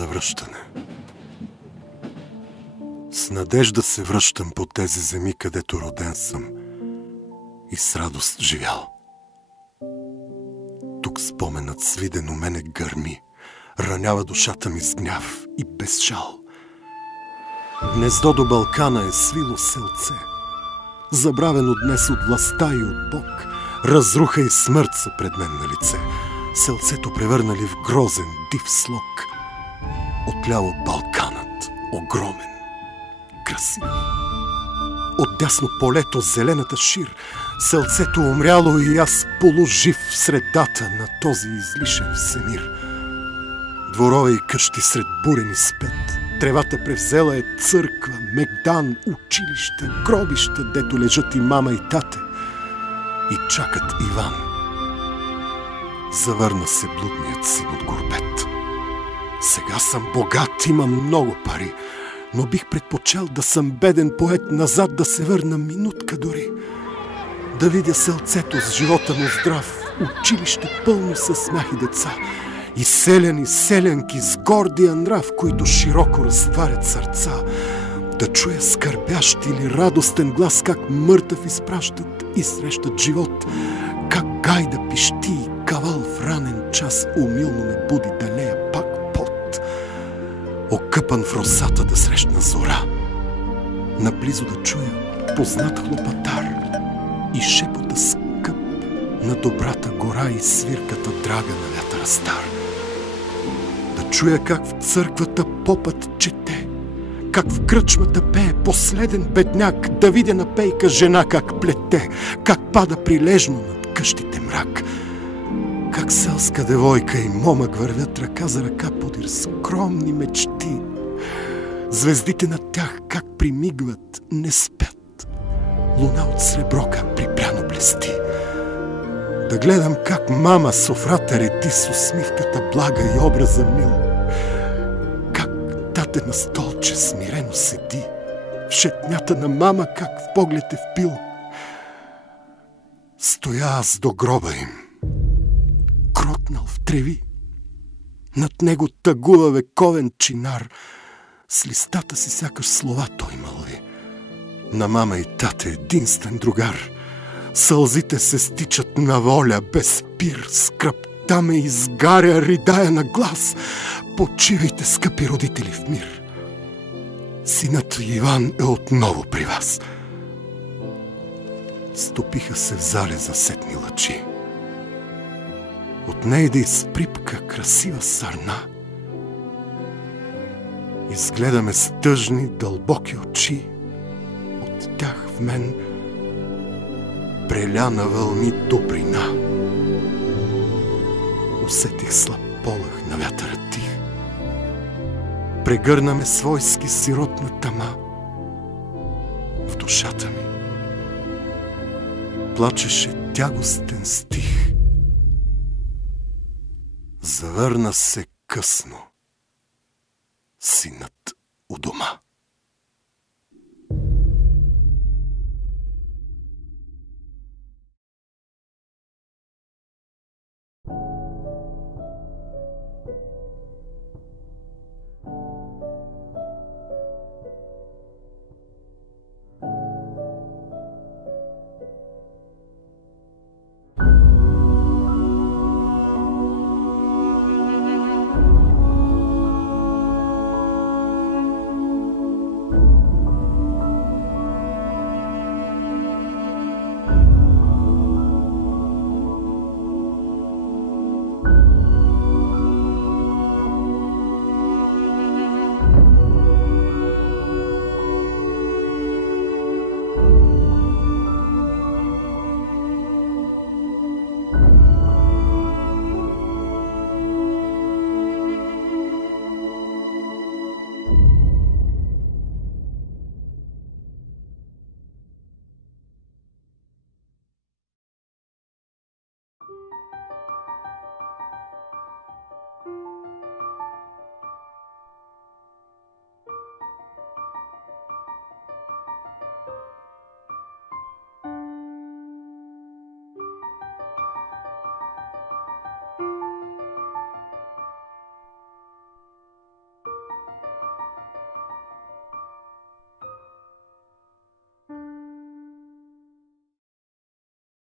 завръщане. С надежда се връщам по тези земи, където роден съм и с радост живял. Тук споменът свиден у мене гърми, ранява душата ми с гняв и без жал. Гнездо до Балкана е свило селце, забравено днес от властта и от Бог. Разруха и смърт са пред мен на лице, селцето превърнали в грозен, див слог. Отляво Балканът, огромен, красив. Отдясно полето, зелената шир, селцето умряло и аз полужив в средата на този излишен всемир. Дворове и къщи сред бурени спят, тревата превзела е църква, мегдан, училище, гробища, дето лежат и мама и тате и чакат Иван. Завърна се блудният син от горбет. Сега съм богат, имам много пари, но бих предпочел да съм беден поет, назад да се върна минутка дори. Да видя селцето с живота му здрав, училище пълно със смях и деца, и селяни, селянки с гордия нрав, които широко разтварят сърца. Да чуя скърбящ или радостен глас, как мъртъв изпращат и срещат живот, как гайда пищи и кавал в ранен час умилно ме буди да лея пак пот. Окъпан в росата да срещна зора, наблизо да чуя познат хлопатар и шепота скъп на добрата гора и свирката драга на вятъра стар. Да чуя как в църквата попът чете, как в кръчмата пее последен бедняк, да видя на пейка жена как плете, как пада прилежно над къщите мрак, как селска девойка и момък вървят ръка за ръка подир скромни мечти. Звездите над тях как примигват, не спят, луна от сребро как припряно блести. Да гледам как мама софрата реди с усмивката блага и образа мил, как тате на столче смирено седи, в шетнята на мама как в поглед е впил. Стоя аз до гроба им, кротнал в треви, над него тъгува вековен чинар, с листата си сякаш слова той мълви. На мама и тате единствен другар, сълзите се стичат на воля, без пир, скръпта ме изгаря, ридая на глас. Почивайте, скъпи родители, в мир. Синът Иван е отново при вас. Стопиха се в залеза сетни лъчи. От нейде изприпка красива сърна. Изгледаме с тъжни, дълбоки очи. От тях в мен преля на вълни добрина. Усетих слаб полъх на вятъра тих. Прегърна ме свойски сиротна тъма. В душата ми плачеше тягостен стих. Завърна се късно синът у дома.